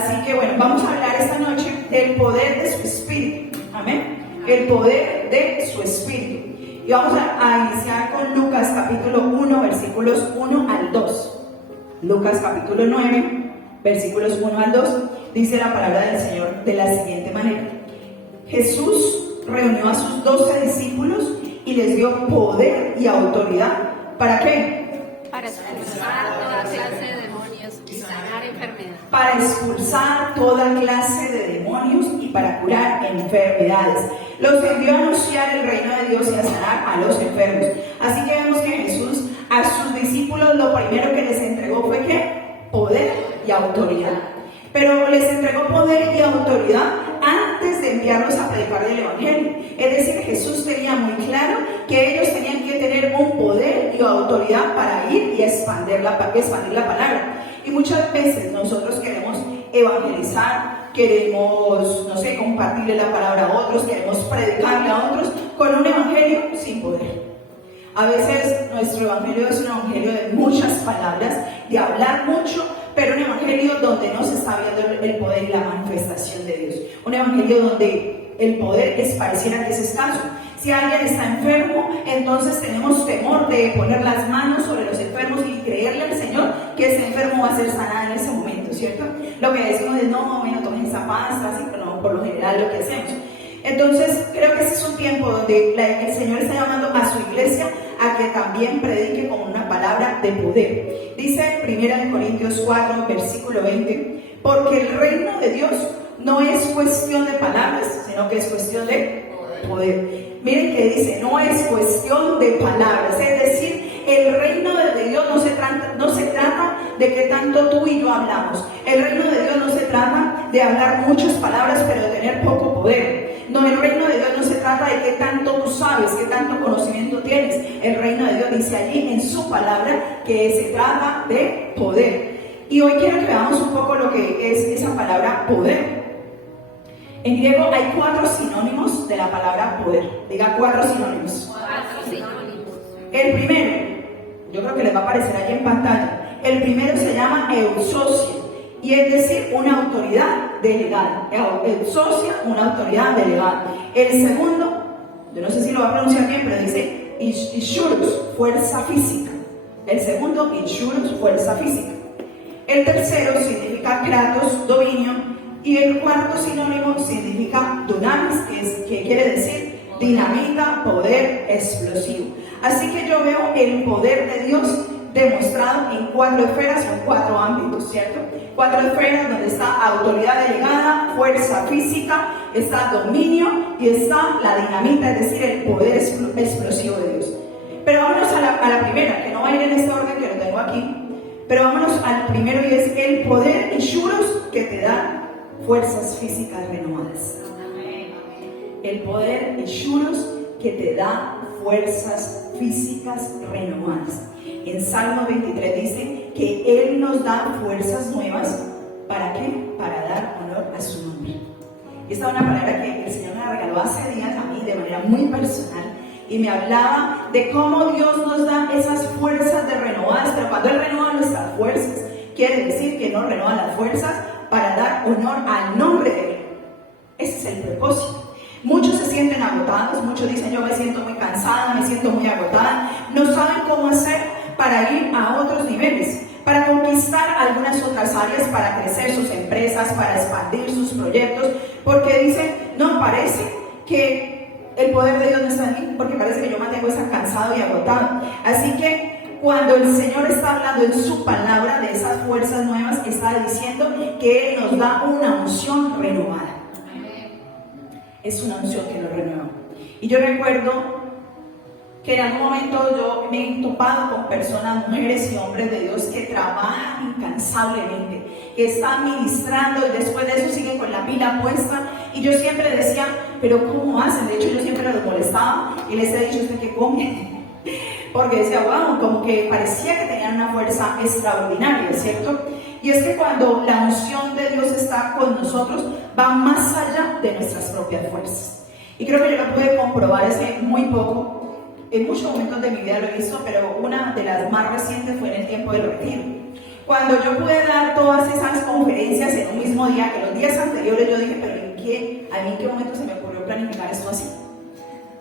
Así que bueno, vamos a hablar esta noche del poder de su espíritu. Amén. El poder de su espíritu. Y vamos a iniciar con Lucas capítulo 1, versículos 1 al 2. Lucas capítulo 9, versículos 1 al 2, dice la palabra del Señor de la siguiente manera. Jesús reunió a sus 12 discípulos y les dio poder y autoridad. ¿Para qué? Para expulsar toda clase de demonios y sanar enfermedades. Para expulsar toda clase de demonios y para curar enfermedades. Los envió a anunciar el reino de Dios y a sanar a los enfermos. Así que vemos que Jesús a sus discípulos lo primero que les entregó fue ¿qué? Poder y autoridad. Pero les entregó poder y autoridad antes de enviarlos a predicar el Evangelio. Es decir, Jesús tenía muy claro que ellos tenían que tener un poder y autoridad para ir y expandir la palabra. Y muchas veces nosotros queremos evangelizar, queremos, no sé, compartirle la palabra a otros, queremos predicarle a otros con un evangelio sin poder. A veces nuestro evangelio es un evangelio de muchas palabras, de hablar mucho, pero un evangelio donde no se está viendo el poder y la manifestación de Dios. Un evangelio donde el poder pareciera que es escaso. Si alguien está enfermo, entonces tenemos temor de poner las manos sobre los enfermos y creerle al Señor que ese enfermo va a ser sanado en ese momento, ¿cierto? Lo que decimos es, no, bueno, tomen esa pasta, así, pero no, por lo general lo que hacemos. Entonces, creo que ese es un tiempo donde el Señor está llamando a su iglesia a que también predique con una palabra de poder. Dice 1 Corintios 4, versículo 20, porque el reino de Dios no es cuestión de palabras, sino que es cuestión de poder. Miren que dice, no es cuestión de palabras, es decir, el reino de Dios no se trata de que tanto tú y yo hablamos. El reino de Dios no se trata de hablar muchas palabras pero de tener poco poder. No, el reino de Dios no se trata de qué tanto tú sabes, qué tanto conocimiento tienes. El reino de Dios dice allí en su palabra que se trata de poder. Y hoy quiero que veamos un poco lo que es esa palabra poder. En griego hay 4 sinónimos de la palabra poder. Diga 4 sinónimos. 4 sinónimos. El primero, yo creo que les va a aparecer ahí en pantalla. El primero se llama eusocia, y es decir, una autoridad delegada. Eusocia, una autoridad delegada. El segundo, yo no sé si lo va a pronunciar bien, pero dice ishurus, fuerza física. El segundo, ishurus, fuerza física. El tercero significa kratos, dominio. Y el cuarto sinónimo significa dunamis, que quiere decir dinamita, poder explosivo. Así que yo veo el poder de Dios demostrado en 4 esferas o en 4 ámbitos, ¿cierto? 4 esferas donde está autoridad delegada, fuerza física, está dominio y está la dinamita, es decir, el poder explosivo de Dios. Pero vámonos a la primera, que no va a ir en este orden que lo tengo aquí, pero vámonos al primero y es el poder y shuros que te da fuerzas físicas renovadas. El poder y shuros que te da fuerzas físicas renovadas. En Salmo 23 dice que Él nos da fuerzas nuevas. ¿Para qué? Para dar honor a su nombre. Y esta es una palabra que el Señor me regaló hace días a mí de manera muy personal. Y me hablaba de cómo Dios nos da esas fuerzas de renovadas. Pero cuando Él renueva nuestras fuerzas, quiere decir que nos renueva las fuerzas para dar honor al nombre de Él. Ese es el propósito. Muchos se sienten agotados, muchos dicen yo me siento muy cansada, me siento muy agotada, no saben cómo hacer para ir a otros niveles, para conquistar algunas otras áreas, para crecer sus empresas, para expandir sus proyectos, porque dicen, no, parece que el poder de Dios no está en mí, porque parece que yo mantengo estar cansado y agotado. Así que cuando el Señor está hablando en su palabra de esas fuerzas nuevas, está diciendo que Él nos da una unción renovada. Es una unción que nos renueva. Y yo recuerdo que en algún momento yo me he topado con personas, mujeres y hombres de Dios que trabajan incansablemente, que están ministrando y después de eso siguen con la pila puesta. Y yo siempre decía, pero ¿cómo hacen? De hecho yo siempre los molestaba y les he dicho, ¿usted qué come? Porque decía, wow, como que parecía que tenían una fuerza extraordinaria, ¿cierto? Y es que cuando la unción de Dios está con nosotros, va más allá de nuestras propias fuerzas. Y creo que yo lo pude comprobar hace muy poco. En muchos momentos de mi vida lo he visto, pero una de las más recientes fue en el tiempo del retiro. Cuando yo pude dar todas esas conferencias en un mismo día, que los días anteriores yo dije, pero ¿en qué momento se me ocurrió planificar esto así?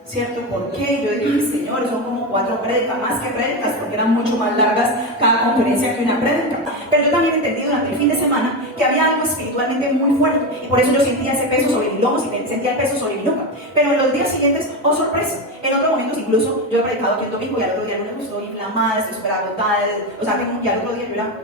¿Cierto? ¿Por qué? Yo dije, Señor, son como 4 prédicas, más que prédicas, porque eran mucho más largas cada conferencia que una prédica. Pero yo también entendí durante el fin de semana que había algo espiritualmente muy fuerte, y por eso yo sentía ese peso sobre mi lomo, sentía el peso sobre mi nuca. Pero en los días siguientes, oh sorpresa, en otros momentos incluso, yo he predicado aquí el domingo y al otro día no me gustó, inflamada, estoy súper agotada, o sea, y al otro día yo era,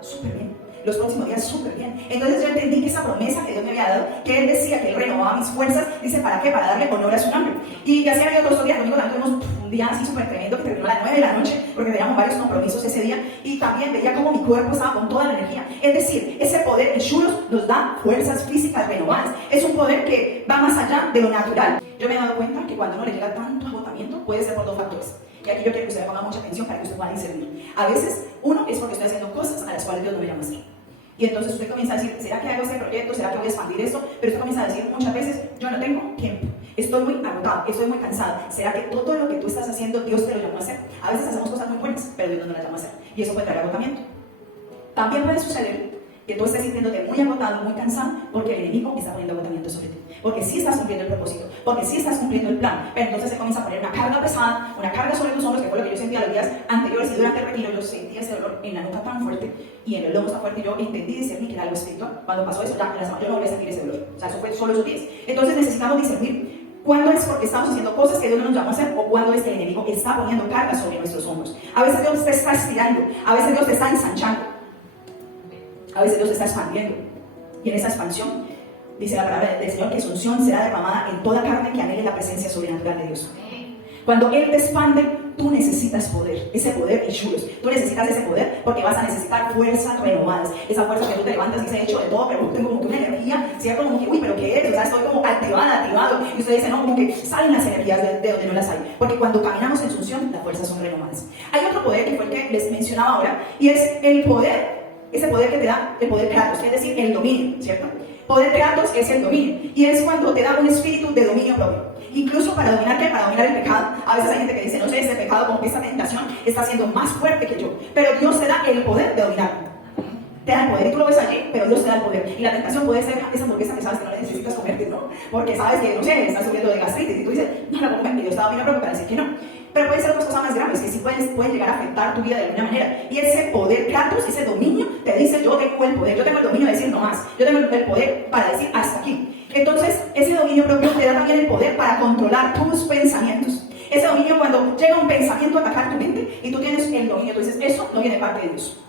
súper bien. Los próximos días súper bien. Entonces yo entendí que esa promesa que Dios me había dado, que Él decía que Él renovaba mis fuerzas, dice, ¿para qué? Para darle honor a su nombre. Y así había otros días, domingo también tuvimos un día así súper tremendo que terminó a las 9 de la noche, porque teníamos varios compromisos ese día, y también veía como mi cuerpo estaba con toda la energía. Es decir, ese poder en Shulos nos da fuerzas físicas renovadas. Es un poder que va más allá de lo natural. Yo me he dado cuenta que cuando uno le llega tanto agotamiento, puede ser por 2 factores. Y aquí yo quiero que usted le ponga mucha atención para que usted pueda discernir. A veces, uno es porque estoy haciendo cosas a las cuales Dios no me llama a hacer. Y entonces usted comienza a decir, ¿será que hago este proyecto? ¿Será que voy a expandir esto? Pero usted comienza a decir muchas veces, yo no tengo tiempo, estoy muy agotado, estoy muy cansado. ¿Será que todo lo que tú estás haciendo, Dios te lo llamó a hacer? A veces hacemos cosas muy buenas, pero Dios no nos las llama a hacer. Y eso puede traer agotamiento. También puede suceder que tú estés sintiéndote muy agotado, muy cansado, porque el enemigo está poniendo agotamiento sobre ti. Porque sí estás cumpliendo el propósito, porque sí estás cumpliendo el plan. Pero entonces se comienza a poner una carga pesada, una carga sobre tus hombros, que fue lo que yo sentía los días anteriores, y durante el retiro yo sentía ese dolor en la nuca tan fuerte y en el lomo tan fuerte, y yo entendí discernir que era algo espiritual. Cuando pasó eso, ya en la semana yo no volví a sentir ese dolor. O sea, eso fue solo esos días. Entonces necesitamos discernir cuándo es porque estamos haciendo cosas que Dios no nos llamó a hacer, o cuándo es que el enemigo está poniendo carga sobre nuestros hombros. A veces Dios te está estirando, a veces Dios te está ensanchando, a veces Dios te está expandiendo. Y en esa expansión, dice la palabra del Señor, que su unción será derramada en toda carne que anhele la presencia sobrenatural de Dios. Cuando Él te expande, tú necesitas poder, ese poder y chulos. Tú necesitas ese poder porque vas a necesitar fuerzas renovadas. Esa fuerza que tú te levantas y dices, he hecho de todo, pero tengo como que una energía, ¿cierto? Como que, uy, ¿pero qué es? O sea, estoy como activado. Y usted dice, no, como que salen las energías de donde no las hay. Porque cuando caminamos en su unción, las fuerzas son renovadas. Hay otro poder que fue el que les mencionaba ahora, y es el poder, ese poder que te da el poder Kratos, es decir, el dominio, ¿cierto? Poder Kratos es el dominio, y es cuando te da un espíritu de dominio propio. Incluso para dominar ¿qué? Para dominar el pecado. A veces hay gente que dice, no sé, este pecado, como que esta tentación está siendo más fuerte que yo. Pero Dios te da el poder de dominarlo. Te da el poder, y tú lo ves allí, pero Dios te da el poder. Y la tentación puede ser esa hamburguesa que sabes que no necesitas comerte, ¿no? Porque sabes que, no sé, estás sufriendo de gastritis, y tú dices, no la puedo comer, y Dios te da dominio propio para decir que no. Pero pueden ser otras cosas más graves que sí pueden llegar a afectar tu vida de alguna manera. Y ese poder, Kratos, ese dominio, te dice, yo tengo el poder, yo tengo el dominio de decir no más, yo tengo el poder para decir hasta aquí. Entonces, ese dominio propio te da también el poder para controlar tus pensamientos. Ese dominio, cuando llega un pensamiento a atacar tu mente y tú tienes el dominio, tú dices, eso no viene de parte de Dios.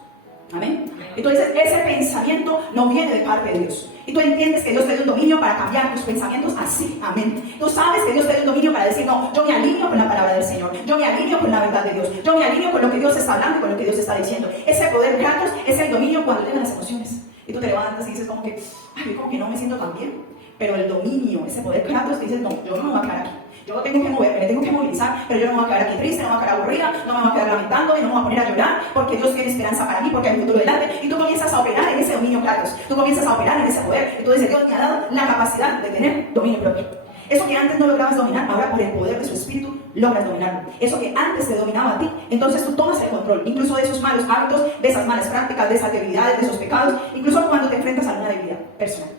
Amén. Y tú dices, ese pensamiento no viene de parte de Dios. Y tú entiendes que Dios te dio un dominio para cambiar tus pensamientos así. Amén. Tú sabes que Dios te dio un dominio para decir, no, yo me alineo con la palabra del Señor, yo me alineo con la verdad de Dios, yo me alineo con lo que Dios está hablando y con lo que Dios está diciendo. Ese poder Kratos es el dominio cuando llegan las emociones. Y tú te levantas y dices como que, ay, como que no me siento tan bien. Pero el dominio, ese poder Kratos, dices, no, yo no me voy a quedar aquí. Yo tengo que moverme, me tengo que movilizar, pero yo no me voy a quedar aquí triste, no me voy a quedar aburrida, no me voy a quedar lamentando, y no me voy a poner a llorar, porque Dios tiene esperanza para mí, porque hay un futuro delante. Y tú comienzas a operar en ese dominio Kratos, tú comienzas a operar en ese poder, y tú dices, Dios me ha dado la capacidad de tener dominio propio. Eso que antes no lograbas dominar, ahora por el poder de su espíritu logras dominarlo. Eso que antes te dominaba a ti, entonces tú tomas el control, incluso de esos malos hábitos, de esas malas prácticas, de esas debilidades, de esos pecados, incluso cuando te enfrentas a una debilidad personal.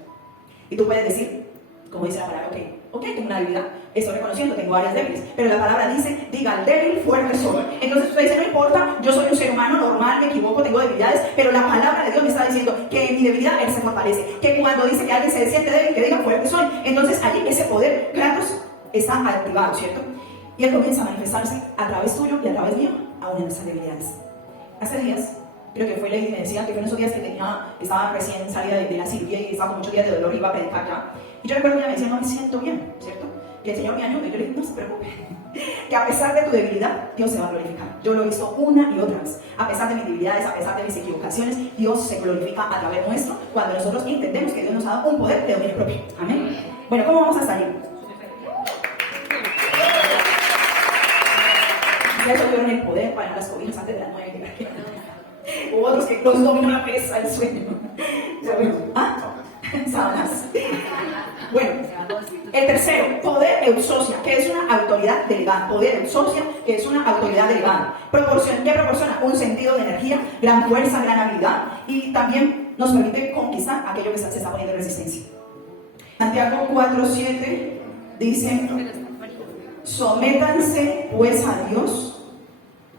Y tú puedes decir, como dice la palabra, ok, tengo una debilidad, estoy reconociendo, tengo áreas débiles, pero la palabra dice, diga al débil, fuerte soy. Entonces usted dice, no importa, yo soy un ser humano normal, me equivoco, tengo debilidades, pero la palabra de Dios me está diciendo que en mi debilidad Él se fortalece, que cuando dice que alguien se siente débil, que diga fuerte soy. Entonces allí ese poder, Kratos, está activado, ¿cierto? Y Él comienza a manifestarse a través tuyo y a través mío, aún en nuestras debilidades. Hace días, creo que fue Lady, me decía que fue en esos días que estaba recién salida de la cirugía y estaba con muchos días de dolor y iba a predicar ya. Y yo recuerdo que ella me decía, no me siento bien, ¿cierto? Que el Señor me ayude. Y yo le dije, no se preocupe, que a pesar de tu debilidad, Dios se va a glorificar. Yo lo he visto una y otra vez. A pesar de mis debilidades, a pesar de mis equivocaciones, Dios se glorifica a través nuestro cuando nosotros entendemos que Dios nos ha dado un poder de dominio propio. Amén. Bueno, ¿cómo vamos hasta allí? Ustedes tuvieron el poder para dejar las cobijas antes de las 9 de la mañana. Hubo otros que los dominó la pereza, el sueño. ¿Ah? Satanás. Bueno, el tercero, poder eusocia, que es una autoridad delegada. Poder eusocia, que es una autoridad delegada. ¿Qué proporciona? Un sentido de energía, gran fuerza, gran habilidad, y también nos permite conquistar aquello que se está poniendo en resistencia. Santiago 4:7 dice: sométanse pues a Dios,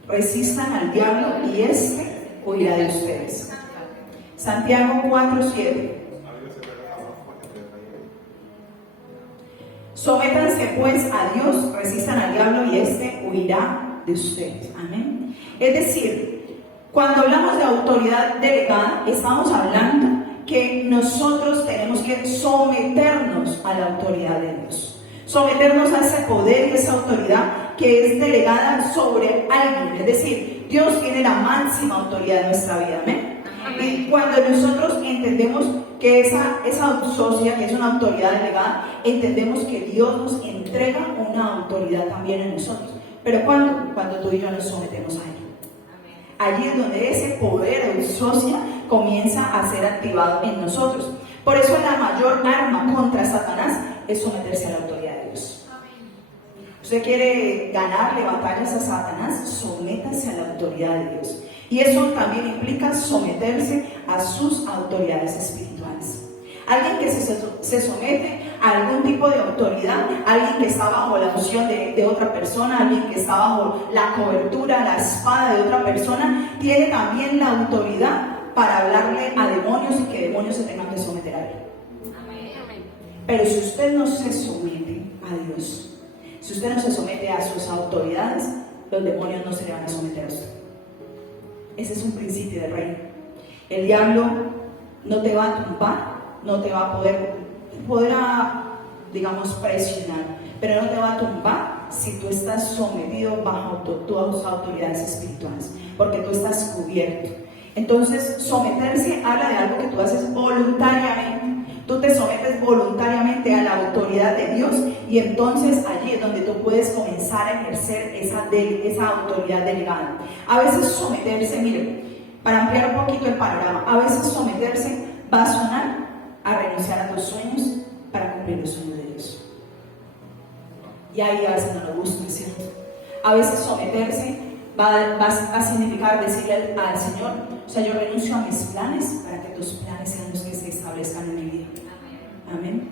resistan al diablo y éste huirá de ustedes. Santiago 4:7. Sométanse pues a Dios, resistan al diablo y éste huirá de ustedes. Amén. Es decir, cuando hablamos de autoridad delegada, estamos hablando que nosotros tenemos que someternos a la autoridad de Dios. Someternos a ese poder y esa autoridad que es delegada sobre alguien. Es decir, Dios tiene la máxima autoridad en nuestra vida. Amén. Y cuando nosotros entendemos que esa eusocia, que es una autoridad delegada, entendemos que Dios nos entrega una autoridad también en nosotros. Pero cuando tú y yo nos sometemos a Él. Allí es donde ese poder eusocia comienza a ser activado en nosotros. Por eso la mayor arma contra Satanás es someterse a la autoridad de Dios. Usted quiere ganarle batallas a Satanás, sométase a la autoridad de Dios. Y eso también implica someterse a sus autoridades espirituales. Alguien que se somete a algún tipo de autoridad, alguien que está bajo la unción de otra persona, alguien que está bajo la cobertura, la espada de otra persona, tiene también la autoridad para hablarle a demonios y que demonios se tengan que someter a él. Pero si usted no se somete a Dios, si usted no se somete a sus autoridades, los demonios no se le van a someter a usted. Ese es un principio del reino. El diablo no te va a tumbar, no te va a podrá, digamos, presionar, pero no te va a tumbar si tú estás sometido bajo tus autoridades espirituales, porque tú estás cubierto. Entonces, someterse habla de algo que tú haces voluntariamente. Tú te sometes voluntariamente a la autoridad de Dios y entonces allí es donde tú puedes comenzar a ejercer esa autoridad delegada. A veces someterse, miren, para ampliar un poquito el panorama, a veces someterse va a sonar a renunciar a tus sueños para cumplir los sueños de Dios. Y ahí a veces no nos gusta, ¿cierto? A veces someterse va a significar decirle al Señor, o sea, yo renuncio a mis planes para que tus planes sean los que se establezcan en mi vida. Amén.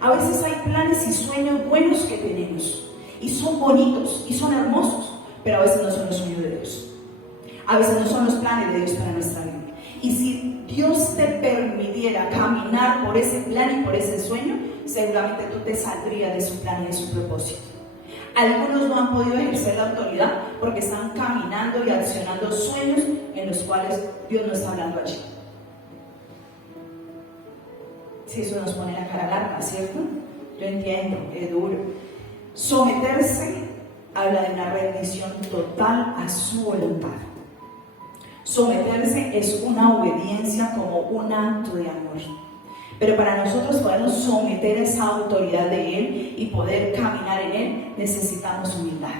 A veces hay planes y sueños buenos que tenemos y son bonitos y son hermosos, pero a veces no son los sueños de Dios. A veces no son los planes de Dios para nuestra vida. Y si Dios te permitiera caminar por ese plan y por ese sueño, seguramente tú te saldrías de su plan y de su propósito. Algunos no han podido ejercer la autoridad porque están caminando y accionando sueños en los cuales Dios no está hablando allí. Si eso nos pone la cara larga, ¿cierto? Yo entiendo, es duro. Someterse habla de una rendición total a su voluntad. Someterse es una obediencia como un acto de amor. Pero para nosotros podernos someter a esa autoridad de Él y poder caminar en Él, necesitamos humildad.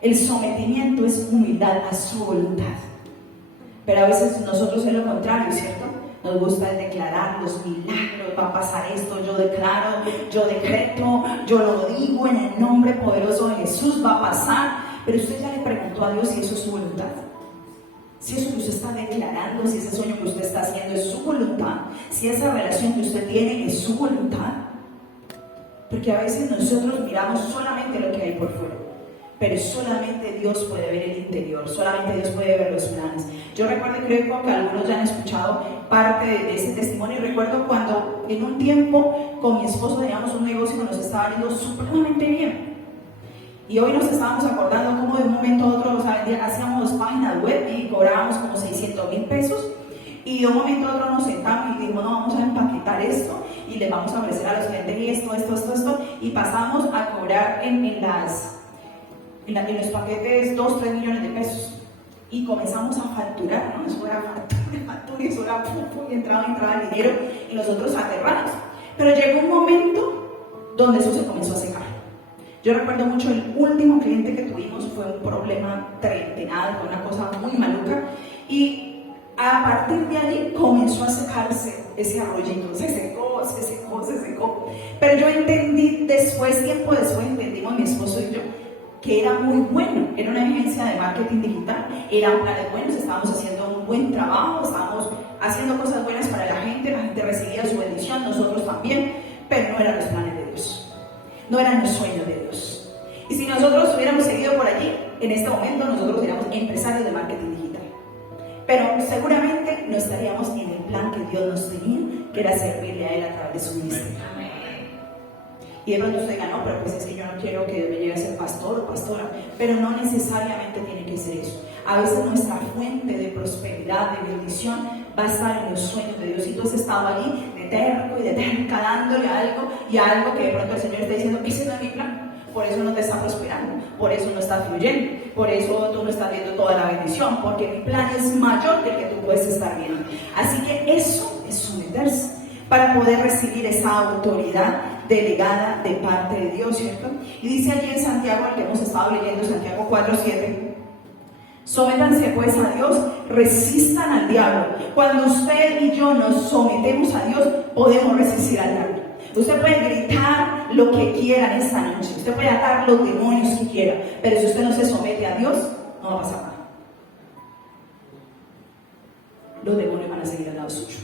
El sometimiento es humildad a su voluntad. Pero a veces nosotros es lo contrario, ¿cierto? Nos gusta declarar los milagros, va a pasar esto, yo declaro, yo decreto, yo lo digo en el nombre poderoso de Jesús, va a pasar. Pero usted ya le preguntó a Dios si eso es su voluntad. Si eso que usted está declarando, si ese sueño que usted está haciendo es su voluntad, si esa relación que usted tiene es su voluntad. Porque a veces nosotros miramos solamente lo que hay por fuera, pero solamente Dios puede ver el interior, solamente Dios puede ver los planes. Yo recuerdo, creo que algunos ya han escuchado parte de ese testimonio, y recuerdo cuando en un tiempo con mi esposo teníamos un negocio que nos estaba yendo supremamente bien. Y hoy nos estábamos acordando cómo de un momento a otro, o sea, hacíamos 2 páginas web y cobrábamos como 600,000 pesos. Y de un momento a otro nos sentamos y dijimos, no, vamos a empaquetar esto y le vamos a ofrecer a los clientes esto. Y pasamos a cobrar en los paquetes 2-3 millones de pesos. Y comenzamos a facturar, ¿no? Eso era factura, y eso era y entraba el dinero y nosotros aterrados. Pero llegó un momento donde eso se comenzó a secar. Yo recuerdo mucho el último cliente que tuvimos, fue un problema tenaz, fue una cosa muy maluca, y A partir de allí comenzó a secarse ese arroyito, se secó, se secó, se secó. Pero yo entendí después, tiempo después, entendimos mi esposo y yo, que era muy bueno, era una agencia de marketing digital, eran planes buenos, estábamos haciendo un buen trabajo, estábamos haciendo cosas buenas para la gente recibía su bendición, nosotros también, pero no eran los planes de Dios, no eran los sueños de Dios. Y si nosotros hubiéramos seguido por allí, en este momento nosotros seríamos empresarios de marketing digital, pero seguramente no estaríamos en el plan que Dios nos tenía, que era servirle a Él a través de su ministerio. Y de pronto usted diga, no, pero pues es que yo no quiero que me llegue a ser pastor o pastora, pero no necesariamente tiene que ser eso. A veces nuestra fuente de prosperidad, de bendición, va a estar en los sueños de Dios. Y tú has estado allí de terco y de terca dándole algo y algo que de pronto el Señor está diciendo, ese no es mi plan. Por eso no te está prosperando, por eso no está fluyendo, por eso tú no estás viendo toda la bendición, porque mi plan es mayor del que tú puedes estar viendo. Así que eso es someterse para poder recibir esa autoridad delegada de parte de Dios, ¿cierto? Y dice allí en Santiago, el que hemos estado leyendo, Santiago 4:7, sométanse pues a Dios, resistan al diablo. Cuando usted y yo nos sometemos a Dios, podemos resistir al diablo. Usted puede gritar lo que quiera en esta noche, usted puede atar los demonios que quiera, pero si usted no se somete a Dios, no va a pasar nada. Los demonios van a seguir al lado suyo.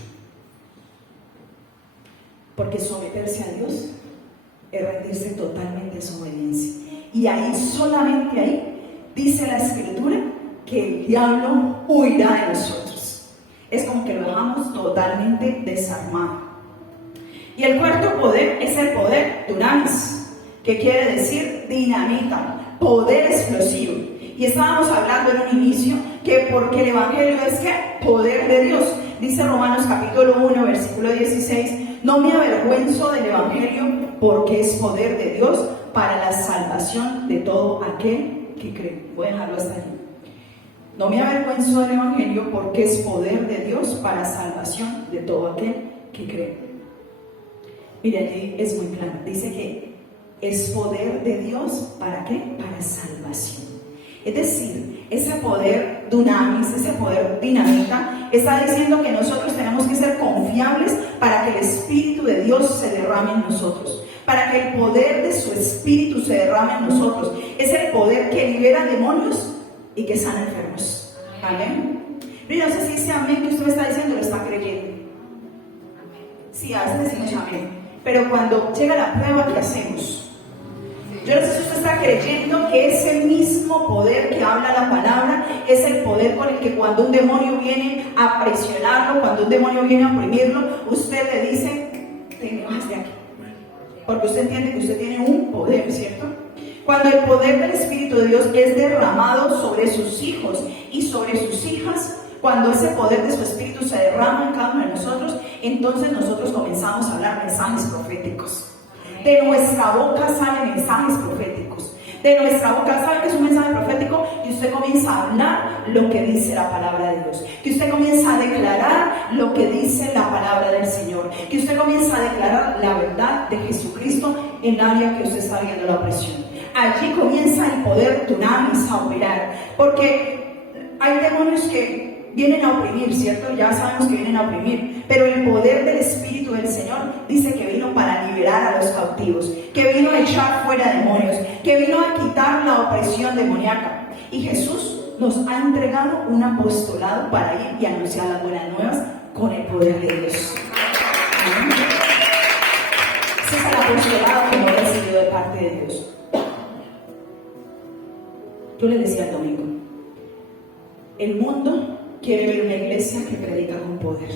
Porque someterse a Dios es rendirse totalmente a su obediencia. Y ahí, solamente ahí, dice la Escritura que el diablo huirá de nosotros. Es como que lo dejamos totalmente desarmado. Y el cuarto poder es el poder dunamis, que quiere decir dinamita, poder explosivo. Y estábamos hablando en un inicio que porque el Evangelio es que poder de Dios. Dice Romanos capítulo 1, versículo 16, no me avergüenzo del Evangelio porque es poder de Dios para la salvación de todo aquel que cree. Voy a dejarlo hasta allí. No me avergüenzo del Evangelio porque es poder de Dios para la salvación de todo aquel que cree. Mire, allí es muy claro. Dice que es poder de Dios ¿para qué? Para salvación. Es decir, ese poder dunamis, ese poder dinamita, está diciendo que nosotros tenemos que ser confiables para que el Espíritu de Dios se derrame en nosotros, para que el poder de su Espíritu se derrame en nosotros. Es el poder que libera demonios y que sana enfermos. Amén. Pero no sé si ese amén que usted me está diciendo lo está creyendo. Sí, a veces decimos amén, pero cuando llega la prueba, ¿qué hacemos? Yo no sé si usted está creyendo que ese mismo poder que habla la palabra es el poder con el que cuando un demonio viene a presionarlo, cuando un demonio viene a oprimirlo, usted le dice, te vas de aquí. Porque usted entiende que usted tiene un poder, ¿cierto? Cuando el poder del Espíritu de Dios es derramado sobre sus hijos y sobre sus hijas, cuando ese poder de su Espíritu se derrama en cada uno de nosotros, entonces nosotros comenzamos a hablar mensajes proféticos. De nuestra boca salen mensajes proféticos. De nuestra boca, ¿sabe qué es un mensaje profético? Y usted comienza a hablar lo que dice la palabra de Dios. Que usted comienza a declarar lo que dice la palabra del Señor. Que usted comienza a declarar la verdad de Jesucristo en el área que usted está viendo la opresión. Allí comienza el poder dunamis a operar. Porque hay demonios que vienen a oprimir, ¿cierto? Ya sabemos que vienen a oprimir, pero el poder del Espíritu del Señor dice que vino para liberar a los cautivos, que vino a echar fuera demonios, que vino a quitar la opresión demoníaca. Y Jesús nos ha entregado un apostolado para ir y anunciar las buenas nuevas con el poder de Dios. ¿Amén? Ese es el apostolado que hemos recibido de parte de Dios. Yo le decía el domingo, el mundo quiere ver una iglesia que predica con poder.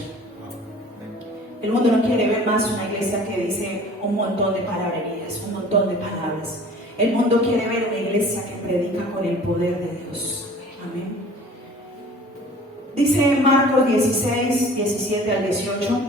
El mundo no quiere ver más una iglesia que dice un montón de palabrerías, un montón de palabras. El mundo quiere ver una iglesia que predica con el poder de Dios. Amén. Dice Marcos 16, 17 al 18,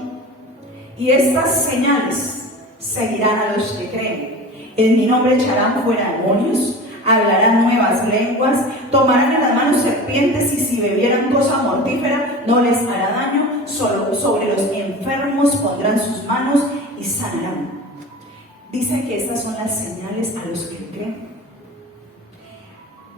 y estas señales seguirán a los que creen. En mi nombre echarán fuera demonios, hablarán nuevas lenguas, tomarán en las manos serpientes, y si bebieran cosa mortífera no les hará daño. Solo sobre los enfermos pondrán sus manos y sanarán. Dice que estas son las señales a los que creen.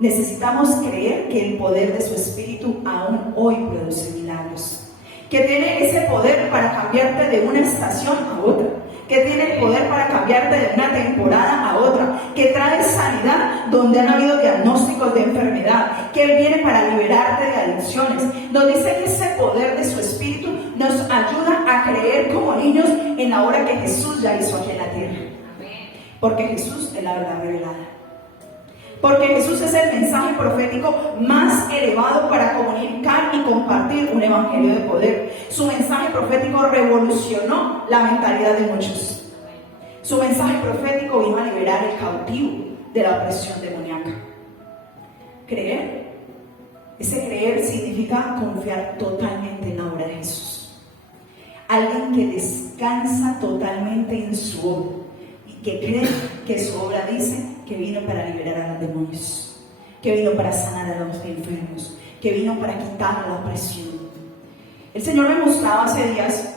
necesitamos creer que el poder de su Espíritu aún hoy produce milagros, que tiene ese poder para cambiarte de una estación a otra, que tiene el poder para cambiarte de una temporada a otra, que trae sanidad donde han habido diagnósticos de enfermedad, que Él viene para liberarte de adicciones. Nos dice que ese poder de su Espíritu nos ayuda a creer como niños en la obra que Jesús ya hizo aquí en la tierra. Porque Jesús es la verdad revelada. Porque Jesús es el mensaje profético más elevado para comunicar y compartir un evangelio de poder. Su mensaje profético revolucionó la mentalidad de muchos. Su mensaje profético vino a liberar el cautivo de la opresión demoníaca. Creer, ese creer significa confiar totalmente en la obra de Jesús. Alguien que descansa totalmente en su obra y que cree que su obra dice que vino para liberar a los demonios, que vino para sanar a los enfermos, que vino para quitar la opresión. El Señor me mostraba hace días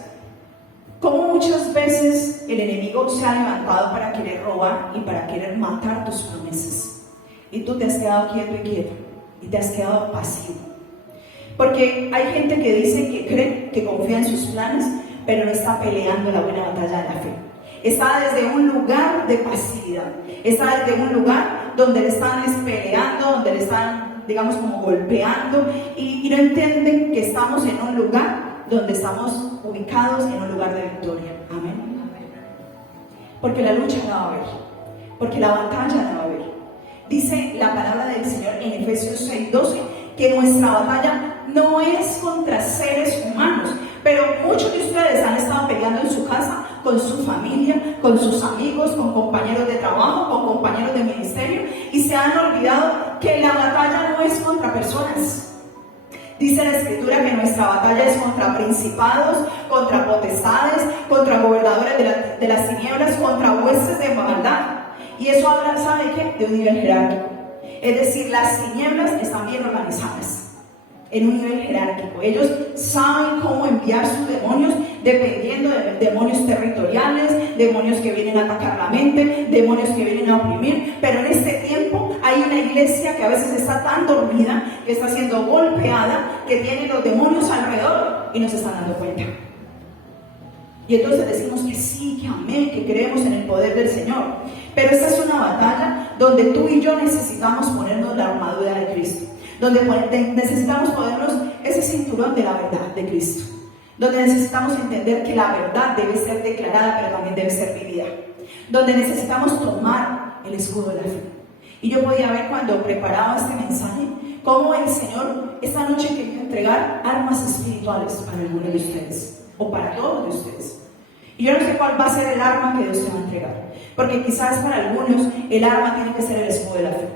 cómo muchas veces el enemigo se ha levantado para querer robar y para querer matar tus promesas, y tú te has quedado quieto y quieta y te has quedado pasivo, porque hay gente que dice que cree, que confía en sus planes, pero no está peleando la buena batalla de la fe. Está desde un lugar de pasividad, está desde un lugar donde le están peleando, donde le están, digamos, como golpeando, y no entienden que estamos en un lugar donde estamos ubicados en un lugar de victoria. Amén. Porque la lucha la va a haber, porque la batalla la va a haber. Dice la palabra del Señor en Efesios 6:12 que nuestra batalla no es contra seres humanos, pero muchos de ustedes han estado peleando en su casa, con su familia, con sus amigos, con compañeros de trabajo, con compañeros de ministerio, y se han olvidado que la batalla no es contra personas. Dice la Escritura que nuestra batalla es contra principados, contra potestades, contra gobernadores de las tinieblas, contra huestes de maldad. Y eso habla, ¿sabe qué? De un nivel jerárquico. Es decir, las tinieblas están bien organizadas en un nivel jerárquico. Ellos saben cómo enviar sus demonios, dependiendo de demonios territoriales, demonios que vienen a atacar la mente, demonios que vienen a oprimir. Pero en este tiempo hay una iglesia que a veces está tan dormida, que está siendo golpeada, que tiene los demonios alrededor y no se están dando cuenta. Y entonces decimos que sí, que amén, que creemos en el poder del Señor. Pero esta es una batalla donde tú y yo necesitamos ponernos la armadura de Cristo, donde necesitamos ponernos ese cinturón de la verdad de Cristo, donde necesitamos entender que la verdad debe ser declarada, pero también debe ser vivida, donde necesitamos tomar el escudo de la fe. Y yo podía ver cuando preparaba este mensaje cómo el Señor esta noche quería entregar armas espirituales para algunos de ustedes, o para todos de ustedes. Y yo no sé cuál va a ser el arma que Dios te va a entregar, porque quizás para algunos el arma tiene que ser el escudo de la fe,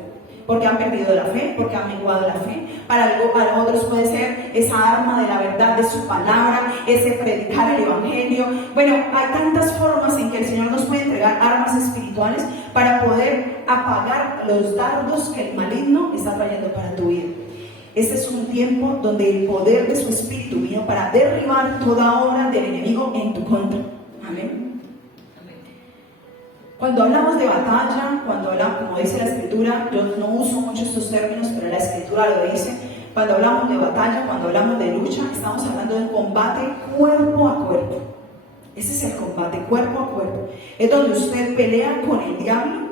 porque han perdido la fe, porque han menguado la fe. Para otros puede ser esa arma de la verdad de su palabra, ese predicar el evangelio. Bueno, hay tantas formas en que el Señor nos puede entregar armas espirituales para poder apagar los dardos que el maligno está trayendo para tu vida. Este es un tiempo donde el poder de su Espíritu vino para derribar toda obra del enemigo en tu contra. Amén. Cuando hablamos de batalla, cuando hablamos, como dice la Escritura, yo no uso mucho estos términos, pero la Escritura lo dice. Cuando hablamos de batalla, cuando hablamos de lucha, estamos hablando de un combate cuerpo a cuerpo. Ese es el combate cuerpo a cuerpo. Es donde usted pelea con el diablo,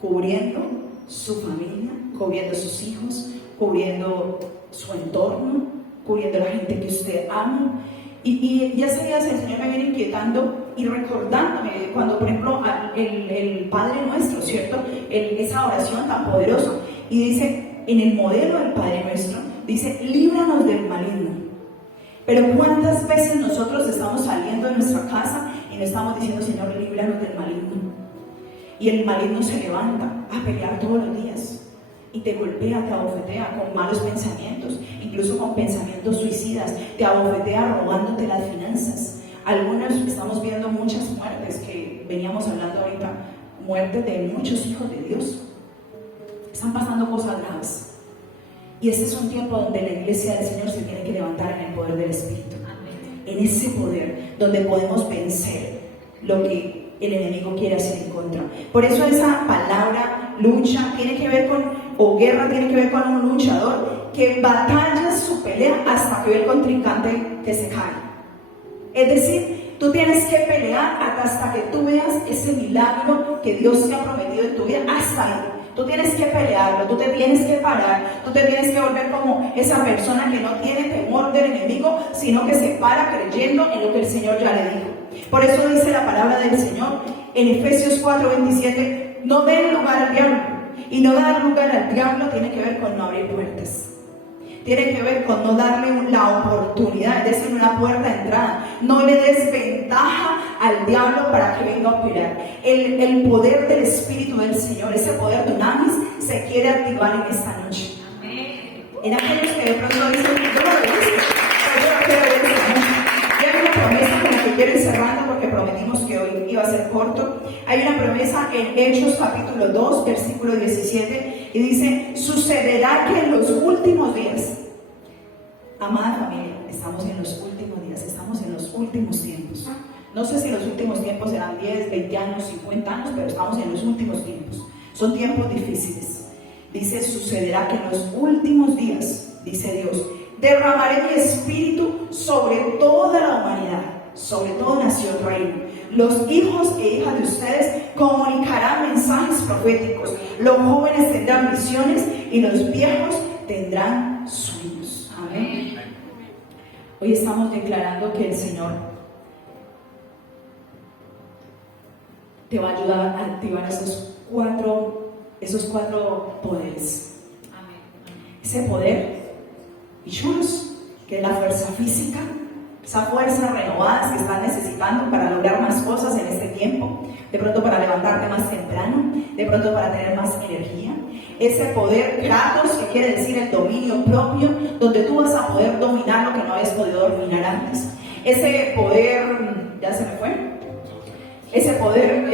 cubriendo su familia, cubriendo sus hijos, cubriendo su entorno, cubriendo a la gente que usted ama. Y hace días el Señor me viene inquietando y recordándome cuando, por ejemplo, el Padre Nuestro, ¿cierto? Esa oración tan poderosa. Y dice, en el modelo del Padre Nuestro, dice, líbranos del maligno. Pero ¿cuántas veces nosotros estamos saliendo de nuestra casa y no estamos diciendo, Señor, líbranos del maligno? Y el maligno se levanta a pelear todos los días. Y te golpea, te abofetea con malos pensamientos, incluso con pensamientos suicidas, te abofetea robándote las finanzas. Algunos estamos viendo muchas muertes que veníamos hablando ahorita, muertes de muchos hijos de Dios. Están pasando cosas graves. Y este es un tiempo donde la iglesia del Señor se tiene que levantar en el poder del Espíritu. En ese poder donde podemos vencer lo que el enemigo quiere hacer en contra. Por eso esa palabra lucha, tiene que ver con, o guerra tiene que ver con un luchador que batalla su pelea hasta que ve el contrincante que se cae. Es decir, tú tienes que pelear hasta que tú veas ese milagro que Dios te ha prometido en tu vida, hasta ahí. Tú tienes que pelearlo, tú te tienes que parar, tú te tienes que volver como esa persona que no tiene temor del enemigo, sino que se para creyendo en lo que el Señor ya le dijo. Por eso dice la palabra del Señor en Efesios 4:27, no den lugar al diablo. Y no dar lugar al diablo tiene que ver con no abrir puertas. Tiene que ver con no darle la oportunidad, es decir, una puerta de entrada. No le des ventaja al diablo para que venga a operar. El poder del Espíritu del Señor, ese poder de dunamis, se quiere activar en esta noche. En aquellos que de pronto dicen, yo no lo he visto, pero yo lo quiero ver esta noche. Y hay una promesa con la que quiero ir cerrando porque prometimos que hoy iba a ser corto. Hay una promesa en Hechos capítulo 2, versículo 17, y dice, sucederá que en los últimos días, amada familia, estamos en los últimos días, estamos en los últimos tiempos. No sé si los últimos tiempos serán 10, 20 años, 50 años, pero estamos en los últimos tiempos. Son tiempos difíciles. Dice, sucederá que en los últimos días, dice Dios, derramaré mi espíritu sobre toda la humanidad, sobre toda nación, reino. Los hijos e hijas de ustedes comunicarán mensajes proféticos. Los jóvenes tendrán visiones y los viejos tendrán sueños. Amén. Hoy estamos declarando que el Señor te va a ayudar a activar esos cuatro poderes. Ese poder, Ishurus, que es la fuerza física, esa fuerza renovada que estás necesitando para lograr más cosas en este tiempo, de pronto para levantarte más temprano, de pronto para tener más energía. Ese poder Kratos, que quiere decir el dominio propio, donde tú vas a poder dominar lo que no habías podido dominar antes. Ese poder, ya se me fue, ese poder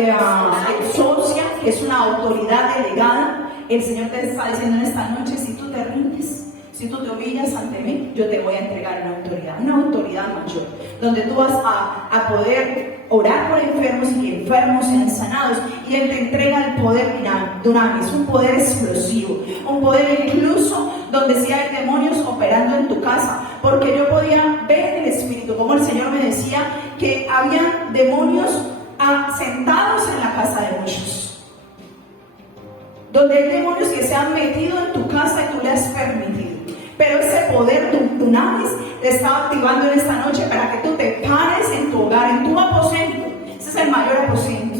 exousia, que es una autoridad delegada. El Señor te está diciendo en esta noche, si tú te rindes, si tú te humillas ante mí, yo te voy a entregar una autoridad mayor, donde tú vas a poder orar por enfermos y que enfermos sean sanados, y Él te entrega el poder dunamis, un poder explosivo, un poder incluso donde si hay demonios operando en tu casa, porque yo podía ver en el Espíritu, como el Señor me decía, que había demonios sentados en la casa de muchos. Donde hay demonios que se han metido en tu casa y tú le has permitido. Pero ese poder dunamis te está activando en esta noche para que tú te pares en tu hogar, en tu aposento. Ese es el mayor aposento.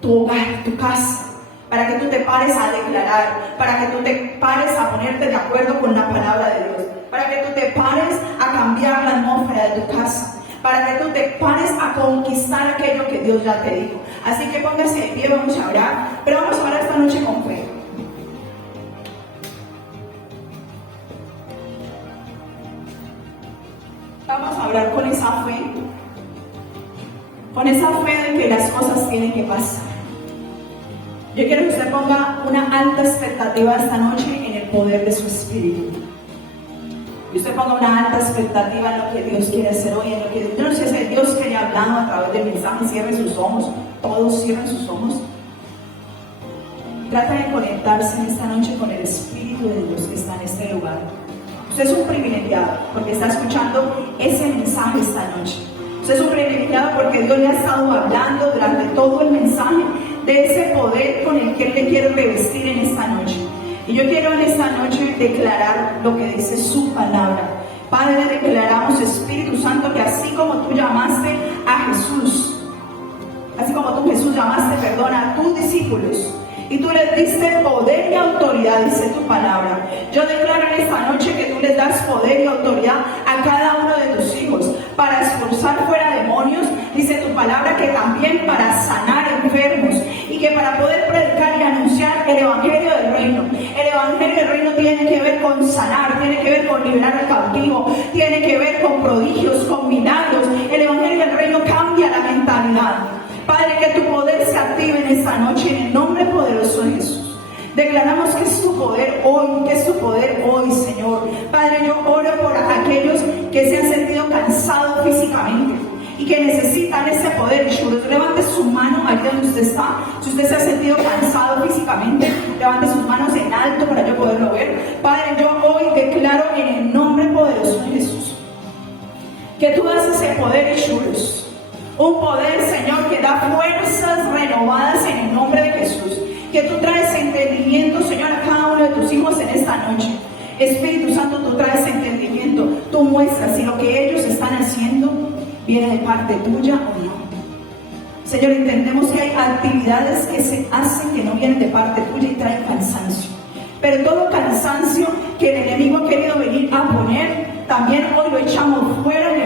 Tu hogar, tu casa. Para que tú te pares a declarar. Para que tú te pares a ponerte de acuerdo con la palabra de Dios. Para que tú te pares a cambiar la atmósfera de tu casa. Para que tú te pares a conquistar aquello que Dios ya te dijo. Así que póngase de pie, vamos a orar. Pero vamos a orar esta noche con fe. Vamos a hablar con esa fe de que las cosas tienen que pasar. Yo quiero que usted ponga una alta expectativa esta noche en el poder de su espíritu. Y usted ponga una alta expectativa en lo que Dios quiere hacer hoy, en lo que yo no sé si Dios quiere hablando a través del mensaje. Cierre sus ojos, todos cierren sus ojos. Trata de conectarse en esta noche con el Espíritu de Dios que está en este lugar. Usted es un privilegiado porque está escuchando ese mensaje esta noche. Usted es un privilegiado porque Dios le ha estado hablando durante todo el mensaje de ese poder con el que Él le quiere revestir en esta noche. Y yo quiero en esta noche declarar lo que dice su palabra. Padre, declaramos, Espíritu Santo, que así como tú llamaste a Jesús, así como tú, Jesús, llamaste, perdona, a tus discípulos, y tú les diste poder y autoridad, dice tu palabra. Yo declaro en esta noche que tú les das poder y autoridad a cada uno de tus hijos para expulsar fuera demonios, dice tu palabra, que también para sanar enfermos, y que para poder predicar y anunciar el evangelio del reino. El evangelio del reino tiene que ver con sanar, tiene que ver con liberar al cautivo, tiene que ver con prodigios, con milagros. El evangelio del reino cambia la mentalidad. Padre, que tu poder se active en esta noche en el nombre poderoso de Jesús. Declaramos que es tu poder hoy, que es tu poder hoy, Señor. Padre, yo oro por aquellos que se han sentido cansados físicamente y que necesitan ese poder. Levante su mano allí donde usted está. Si usted se ha sentido cansado físicamente, levante sus manos en alto para yo poderlo ver. Padre, yo hoy declaro en el nombre poderoso de Jesús que tú das ese poder, Jesús. Un poder, Señor, que da fuerzas renovadas en el nombre de Jesús. Que tú traes entendimiento, Señor, a cada uno de tus hijos en esta noche. Espíritu Santo, tú traes entendimiento. Tú muestras si lo que ellos están haciendo viene de parte tuya o no. Señor, entendemos que hay actividades que se hacen que no vienen de parte tuya y traen cansancio. Pero todo cansancio que el enemigo ha querido venir a poner, también hoy lo echamos fuera.